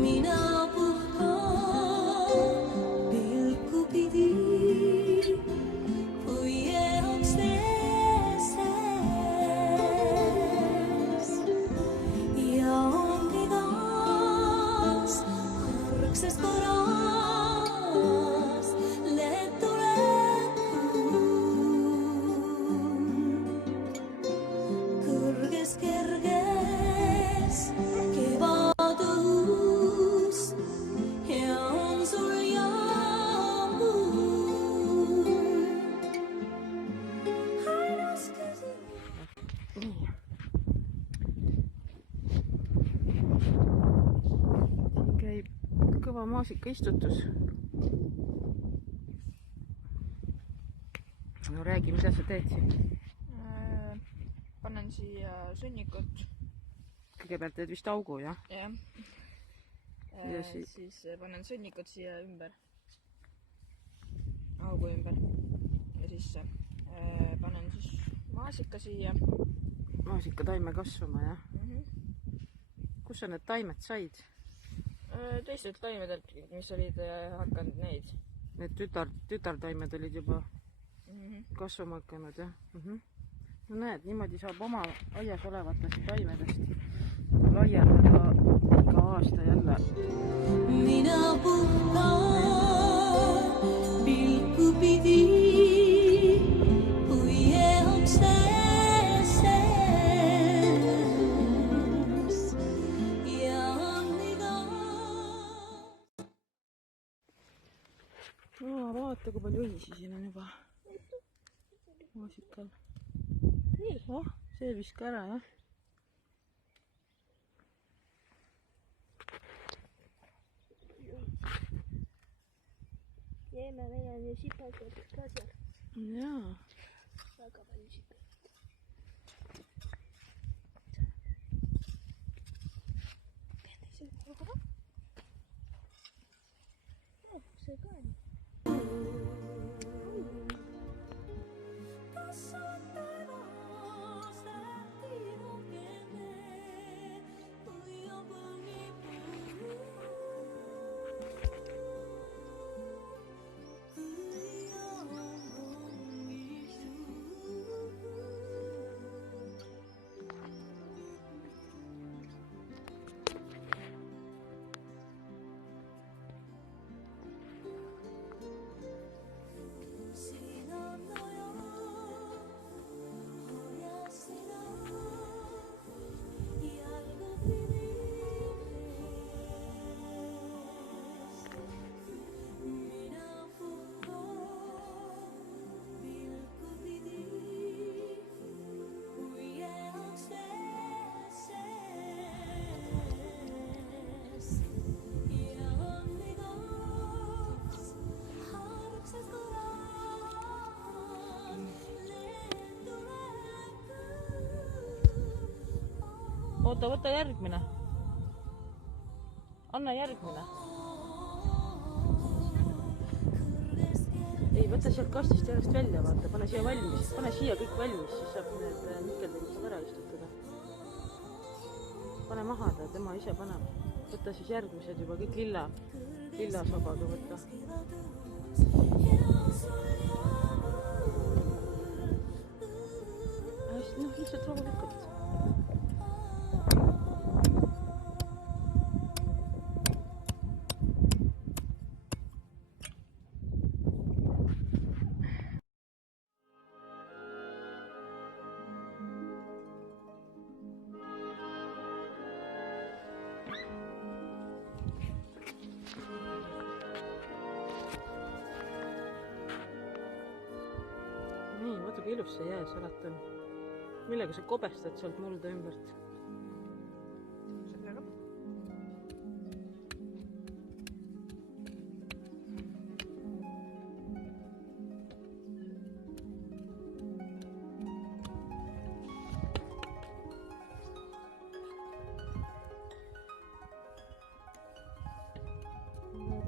Mina puhkaan pilku pidi, kui jõuaks teeses. Ja ongi taas hargsest korras leed tulekud. Kõrges kerges kevadus ja on sul jaamul ainus käsi. Siin käib kõva maasikaistutus. No räägi, mida sa teed siin? Panen siia sõnnikut. Kõigepealt teed vist augu, jah? Jah. Ja siis panen sõnnikut siia ümber. Augu ümber. Ja siis panen siis maasika siia. Maasikataime kasvama, jah? Kus sa need taimed said? Teistelt taimedelt, mis olid hakanud neid. Need tütartaimed olid juba kasvama hakanud, jah? No näed, niimoodi saab oma aias olevatest taimedest laiendada iga aasta jälle. Mina puhkaan pilku pidi, kui jõuaks teeses. Ja on igas. No, vaata, kui palju õisi siin on juba maasikal. Oh, see viska ära, jah? Jäime, meil on ju sipad ka seal. Jaa. Väga palju sipad. See ka on. Kas on taevas tähti rohkene, kui on põlvipuu? Kui on põlvipuu. Siin on aja, hoia sina jalgu pimees. Mina puhkaan pilku pidi, kui jõuaks teeses. Ja on igas hargsest korras leed tulekud. Oota, võta järgmine. Anna järgmine. Ei, võta sealt kastist järjest välja, vaata. Pane siia valmis. Pane siia kõik valmis, siis saab need nikeldemised ära istutada. Pane maha ta, tema ise paneb. Võta siis järgmised juba kõik lilla sobaga võtta. Hästi, noh, lihtsalt rahulikult. Nii, vaata kui ilus see jääsalat on. Millega sa kobestad sealt mulda ümbert? Sellega.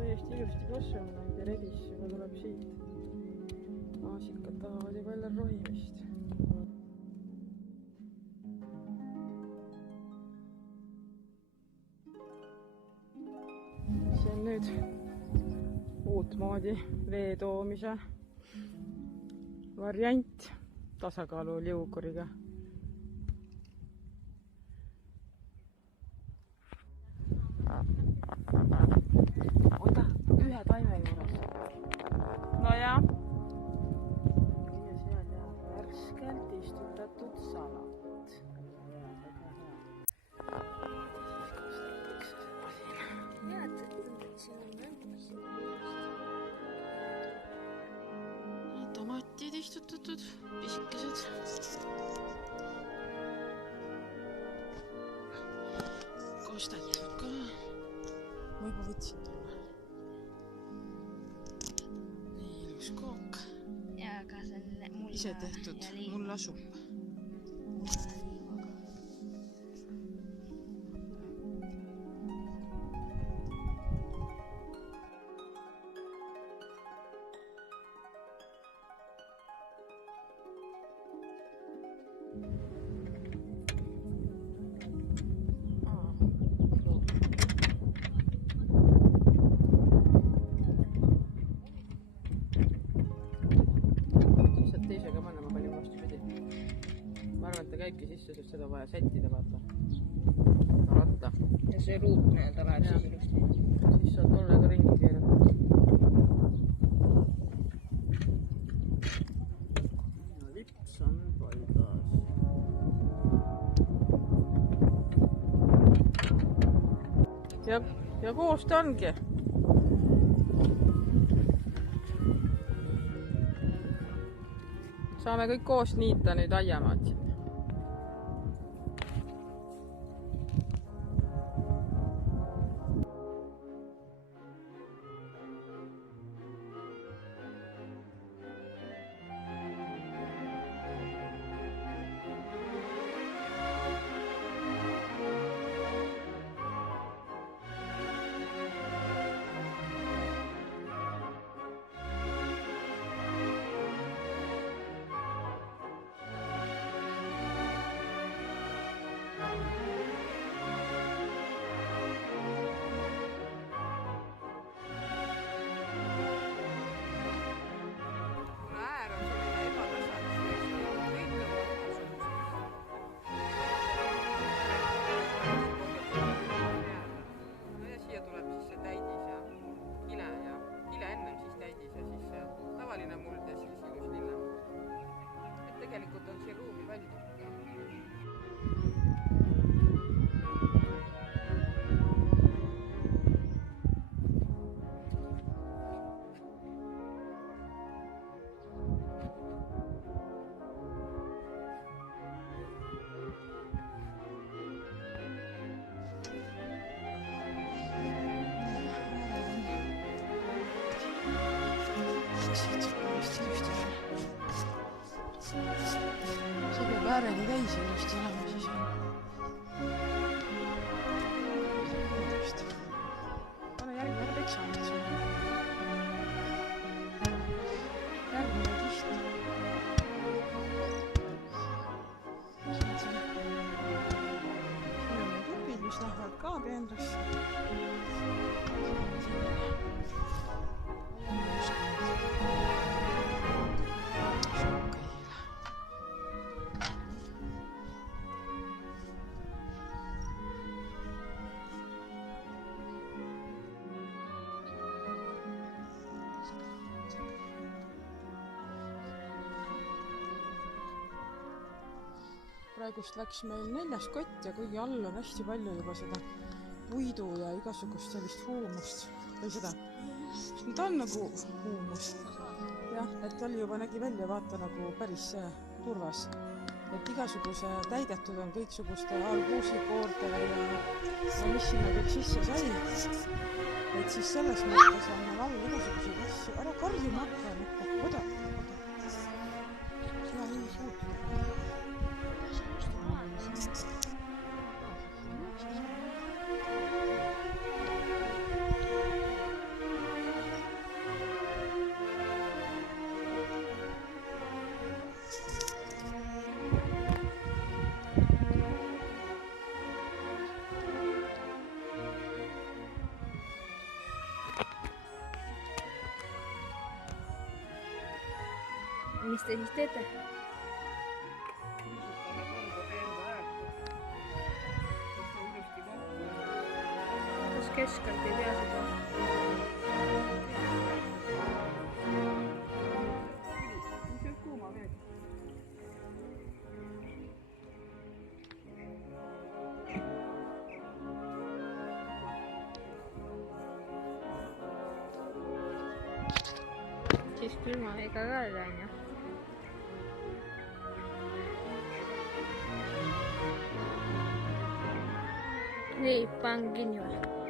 Täiesti ilusti kasvanud on ja redis juba tuleb siit. Maasikad tahavad juba jälle rohimist. tehtud uutmoodi vee toomise variant tasakaalu liukuriga. oota, ühe taime juures. No ja seal jääb värskelt istutatud salat. Tomatid istutatud, pisikesed. Kostatud ka. Ma juba võtsin talle. Nii ilus kook. Ja aga see on mulla Ise tehtud mullasupp. Teisega panna ma panin vastupidi. Ma arvan, et ta käibki sisse, sest seda on vaja sättida, vaata. Ratta. Ja see ruut nii-öelda läheb siis ilusti. Siis saad tollega ringi keerata. Ja lips on paigas. Ja koos ta ongi. Saame kõik koos niita nüüd aiamaad siin. Tegelikult on siin ruumi palju. See peab ääreni täis ilusti olema siis. Pane järgmine peksame siin. Järgmine tihti. Siin on need jupid, mis lähevad ka peenrasse. Praegust läks meil 4. kott ja kuigi all on hästi palju juba seda puidu ja igasugust sellist huumust või seda, ta on nagu huumus. Jah, et tal juba nägi välja vaata nagu päris turvas. Et igasuguse täidetud on kõiksuguste arbuusikoortele ja mis sinna kõik sisse sai. Et siis selles mõttes on meil all igasuguseid asju. Ära karjuma hakka, oda. Ja nii suurt. mis te siis teete? kas keskkond ei tea seda? siis külma veega ka ei lähe, onju. nii, panen kinni või?